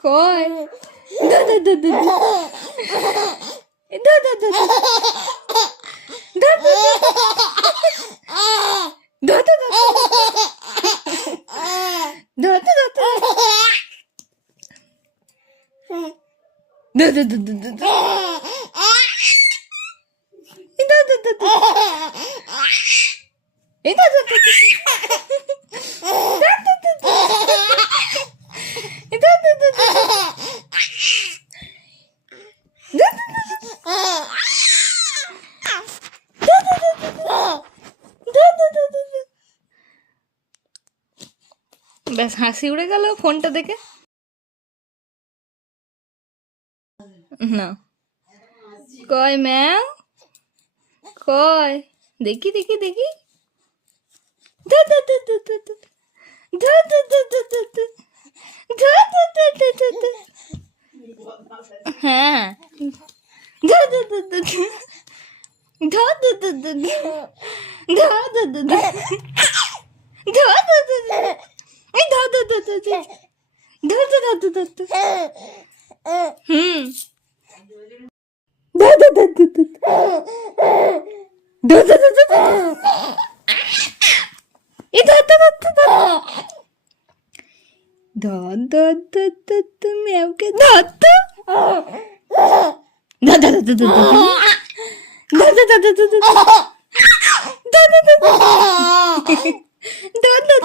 Corre! Duda, Duda! Duda, Duda! Duda, Duda! Duda, Duda! Duda, Duda! Duda, Duda! Duda, Duda! Duda, Duda! ব্যাস হাসি উড়ে গেল ফোনটা দেখে না কয় ম্যাম কয় দেখি দেখি দেখি ধা ধা ধা ধা ধা ধা। ধা ধা ধা ধা হ্যাঁ হুম 이 됐다 됐다 됐다 ধর ধর ধর ধর তুমি আমাকে ধর দত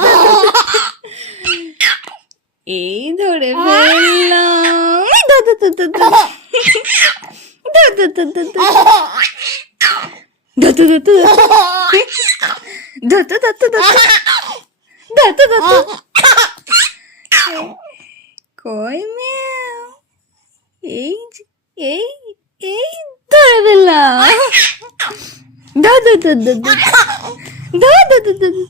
এই ধরে ফেললাম দত Coi, meu. Ei, ei, ei, Dodolão. Dodo, dodo, dodo. Dodo, dodo, dodo.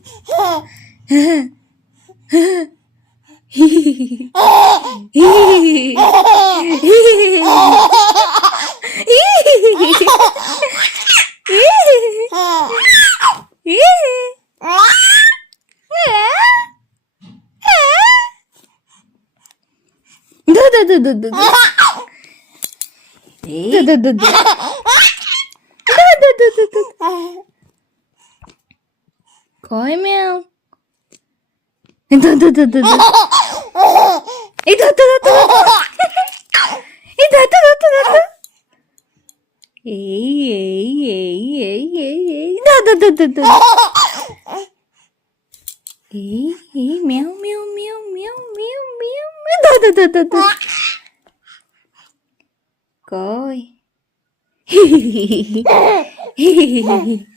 Corre, meu. Ei, ei, ei, ei, ei, ei. Ei, ei, meu, meu, meu, meu. từ từ từ từ. Coi